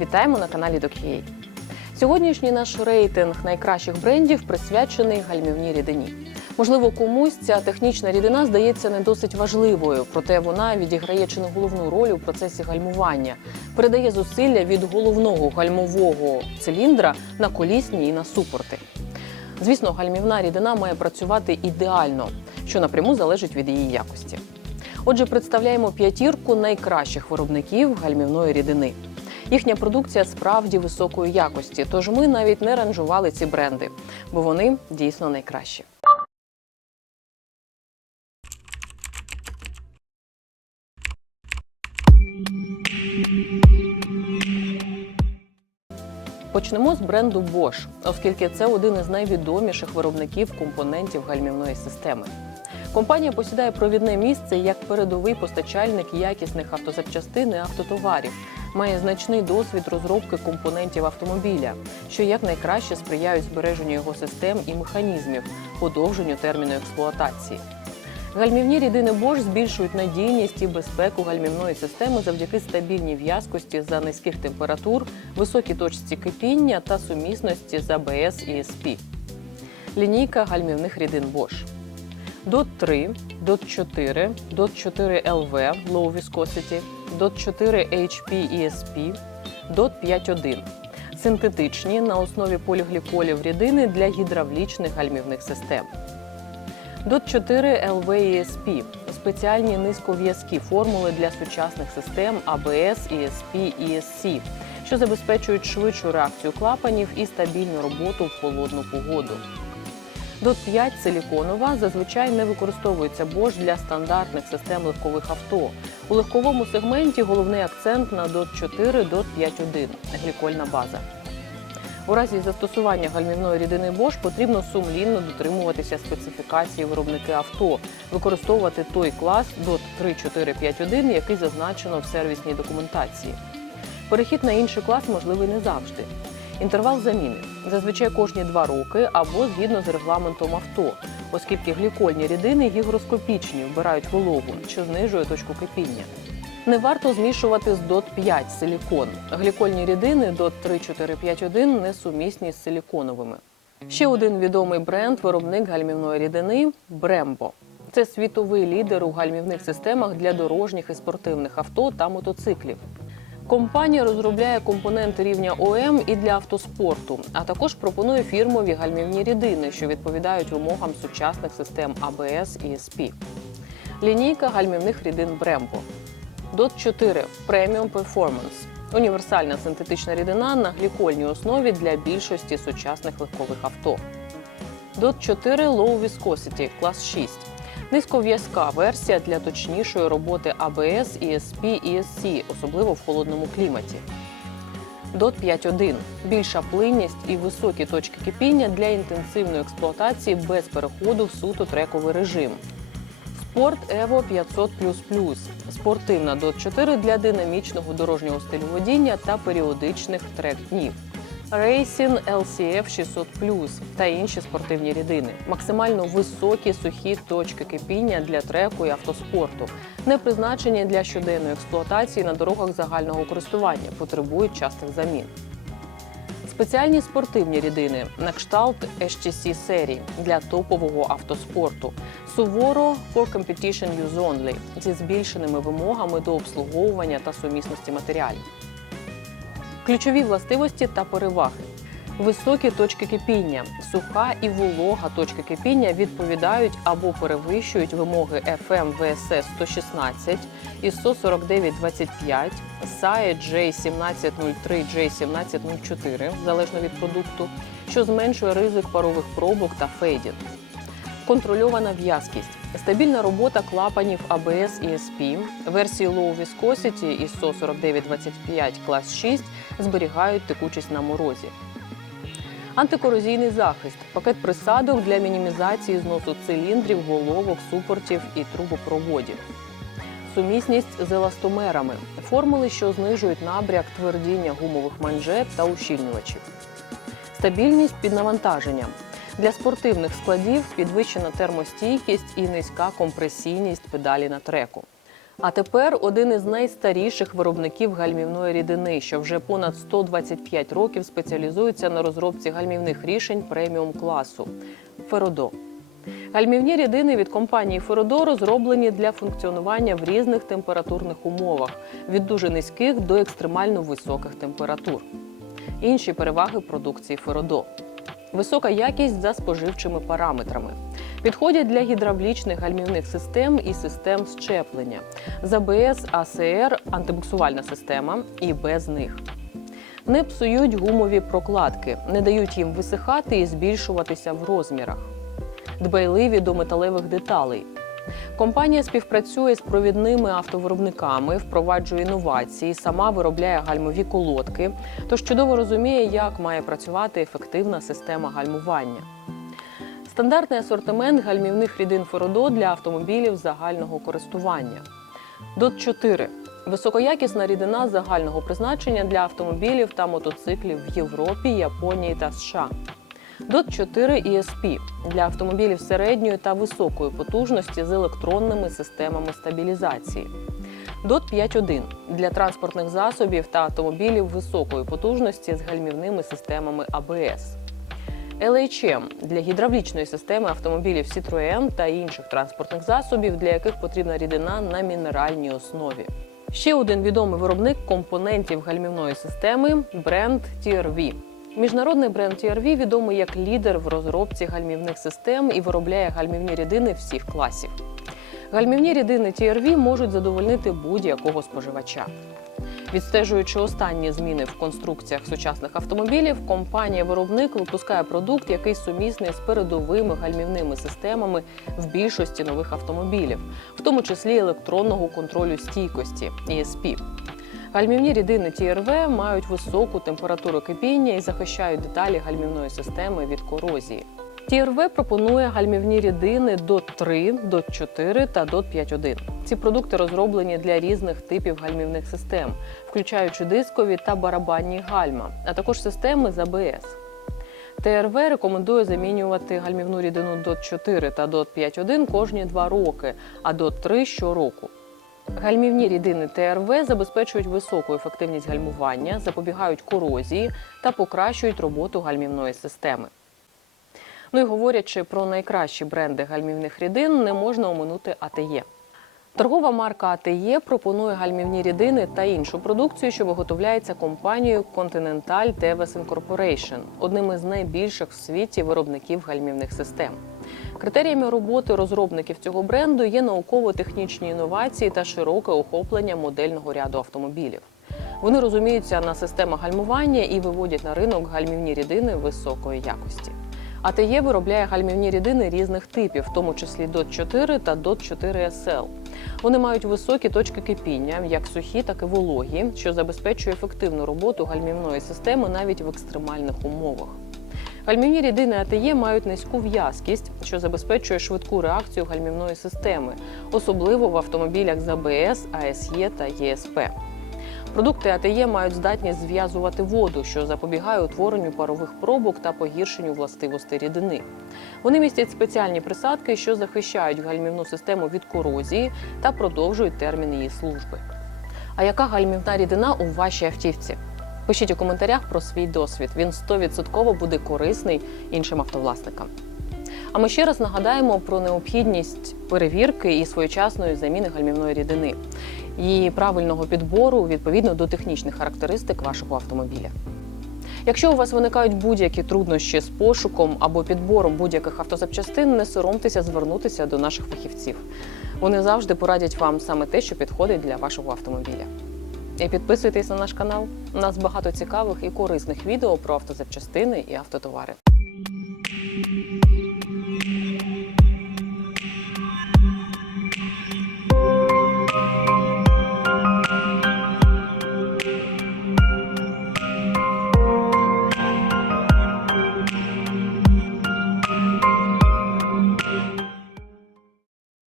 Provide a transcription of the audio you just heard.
Вітаємо на каналі Док'єй. Сьогоднішній наш рейтинг найкращих брендів присвячений гальмівній рідині. Можливо, комусь ця технічна рідина здається не досить важливою, проте вона відіграє чи не головну роль у процесі гальмування, передає зусилля від головного гальмового циліндра на колісні і на супорти. Звісно, гальмівна рідина має працювати ідеально, що напряму залежить від її якості. Отже, представляємо п'ятірку найкращих виробників гальмівної рідини. Їхня продукція справді високої якості, тож ми навіть не ранжували ці бренди, бо вони дійсно найкращі. Почнемо з бренду Bosch, оскільки це один із найвідоміших виробників компонентів гальмівної системи. Компанія посідає провідне місце як передовий постачальник якісних автозапчастин і автотоварів, має значний досвід розробки компонентів автомобіля, що якнайкраще сприяють збереженню його систем і механізмів, подовженню терміну експлуатації. Гальмівні рідини Bosch збільшують надійність і безпеку гальмівної системи завдяки стабільній в'язкості за низьких температур, високій точці кипіння та сумісності з АБС і СП. Лінійка гальмівних рідин Bosch. DOT 3, DOT 4, DOT 4 LV Low Viscosity, DOT 4 HP ESP, DOT 5.1 синтетичні на основі полігліколів рідини для гідравлічних гальмівних систем. DOT 4 LV ESP – спеціальні низьков'язкі формули для сучасних систем ABS, ESP, ESC, що забезпечують швидшу реакцію клапанів і стабільну роботу в холодну погоду. DOT 5 силіконова зазвичай не використовується Bosch для стандартних систем легкових авто. У легковому сегменті головний акцент на DOT 4 DOT 5.1 – глікольна база. У разі застосування гальмівної рідини Bosch потрібно сумлінно дотримуватися специфікації виробники авто, використовувати той клас DOT 3451, який зазначено в сервісній документації. Перехід на інший клас можливий не завжди. Інтервал заміни зазвичай кожні два роки або згідно з регламентом авто, оскільки глікольні рідини гігроскопічні, вбирають вологу, що знижує точку кипіння. Не варто змішувати з DOT 5 силікон. Глікольні рідини DOT 3451 несумісні з силіконовими. Ще один відомий бренд виробник гальмівної рідини Brembo. Це світовий лідер у гальмівних системах для дорожніх і спортивних авто та мотоциклів. Компанія розробляє компоненти рівня ОМ і для автоспорту, а також пропонує фірмові гальмівні рідини, що відповідають вимогам сучасних систем АБС і СП. Лінійка гальмівних рідин Brembo. DOT 4 Premium Performance – універсальна синтетична рідина на глікольній основі для більшості сучасних легкових авто. DOT 4 Low Viscosity клас 6 Низьков'язка версія для точнішої роботи ABS, ESP і ESC, особливо в холодному кліматі. DOT 5.1 більша плинність і високі точки кипіння для інтенсивної експлуатації без переходу в суто трековий режим. Спорт Evo 500 спортивна DOT 4 для динамічного дорожнього стилю водіння та періодичних трек-днів. Racing LCF 600 та інші спортивні рідини. Максимально високі сухі точки кипіння для треку і автоспорту, не призначені для щоденної експлуатації на дорогах загального користування, потребують частих замін. Спеціальні спортивні рідини на кшталт HTC серії для топового автоспорту. Суворо for competition use only зі збільшеними вимогами до обслуговування та сумісності матеріалів. Ключові властивості та переваги. Високі точки кипіння, суха і волога точки кипіння відповідають або перевищують вимоги FM VSS 116, ISO 4925, SAE J1703, J1704, залежно від продукту, що зменшує ризик парових пробок та фейдінг. Контрольована в'язкість, стабільна робота клапанів ABS і SP, версії Low Viscosity ISO 4925 клас 6 зберігають текучість на морозі. Антикорозійний захист, пакет присадок для мінімізації зносу циліндрів, головок, супортів і трубопроводів. Сумісність з еластомерами, формули, що знижують набряк твердіння гумових манжет та ущільнювачів. Стабільність під навантаженням. Для спортивних складів підвищена термостійкість і низька компресійність педалі на треку. А тепер один із найстаріших виробників гальмівної рідини, що вже понад 125 років спеціалізується на розробці гальмівних рішень преміум класу Феродо. Гальмівні рідини від компанії Феродо розроблені для функціонування в різних температурних умовах від дуже низьких до екстремально високих температур. Інші переваги продукції Феродо. Висока якість за споживчими параметрами. Підходять для гідравлічних гальмівних систем і систем щеплення. З АБС, АСР, антибуксувальна система і без них. Не псують гумові прокладки, не дають їм висихати і збільшуватися в розмірах. Дбайливі до металевих деталей. Компанія співпрацює з провідними автовиробниками, впроваджує інновації, сама виробляє гальмові колодки, тож чудово розуміє, як має працювати ефективна система гальмування. Стандартний асортимент гальмівних рідин Феродо для автомобілів загального користування. ДОТ 4 високоякісна рідина загального призначення для автомобілів та мотоциклів в Європі, Японії та США. ДОТ 4 ESP для автомобілів середньої та високої потужності з електронними системами стабілізації. ДОТ 5.1 для транспортних засобів та автомобілів високої потужності з гальмівними системами АБС. LHM для гідравлічної системи автомобілів Citroën та інших транспортних засобів, для яких потрібна рідина на мінеральній основі. Ще один відомий виробник компонентів гальмівної системи бренд TRV. Міжнародний бренд TRV відомий як лідер в розробці гальмівних систем і виробляє гальмівні рідини всіх класів. Гальмівні рідини TRV можуть задовольнити будь-якого споживача. Відстежуючи останні зміни в конструкціях сучасних автомобілів, компанія-виробник випускає продукт, який сумісний з передовими гальмівними системами в більшості нових автомобілів, в тому числі електронного контролю стійкості ESP. Гальмівні рідини TRV мають високу температуру кипіння і захищають деталі гальмівної системи від корозії. TRV пропонує гальмівні рідини DOT 3, DOT 4 та DOT 5.1. Ці продукти розроблені для різних типів гальмівних систем, включаючи дискові та барабанні гальма, а також системи з АБС. ТРВ рекомендує замінювати гальмівну рідину DOT 4 та DOT 5.1 кожні два роки, а DOT 3 – щороку. Гальмівні рідини ТРВ забезпечують високу ефективність гальмування, запобігають корозії та покращують роботу гальмівної системи. Ну і говорячи про найкращі бренди гальмівних рідин, не можна оминути АТЄ. Торгова марка АТЄ пропонує гальмівні рідини та іншу продукцію, що виготовляється компанією Continental Teves Incorporation, одним із найбільших в світі виробників гальмівних систем. Критеріями роботи розробників цього бренду є науково-технічні інновації та широке охоплення модельного ряду автомобілів. Вони розуміються на системах гальмування і виводять на ринок гальмівні рідини високої якості. АТЄ виробляє гальмівні рідини різних типів, в тому числі DOT 4 та DOT 4 SL. Вони мають високі точки кипіння, як сухі, так і вологі, що забезпечує ефективну роботу гальмівної системи навіть в екстремальних умовах. Гальмівні рідини АТЄ мають низьку в'язкість, що забезпечує швидку реакцію гальмівної системи, особливо в автомобілях з АБС, АСЄ та ЄСП. Продукти АТЄ мають здатність зв'язувати воду, що запобігає утворенню парових пробок та погіршенню властивостей рідини. Вони містять спеціальні присадки, що захищають гальмівну систему від корозії та продовжують термін її служби. А яка гальмівна рідина у вашій автівці? Пишіть у коментарях про свій досвід. Він 100% буде корисний іншим автовласникам. А ми ще раз нагадаємо про необхідність перевірки і своєчасної заміни гальмівної рідини, її правильного підбору відповідно до технічних характеристик вашого автомобіля. Якщо у вас виникають будь-які труднощі з пошуком або підбором будь-яких автозапчастин, не соромтеся звернутися до наших фахівців. Вони завжди порадять вам саме те, що підходить для вашого автомобіля. І підписуйтесь на наш канал. У нас багато цікавих і корисних відео про автозапчастини і автотовари.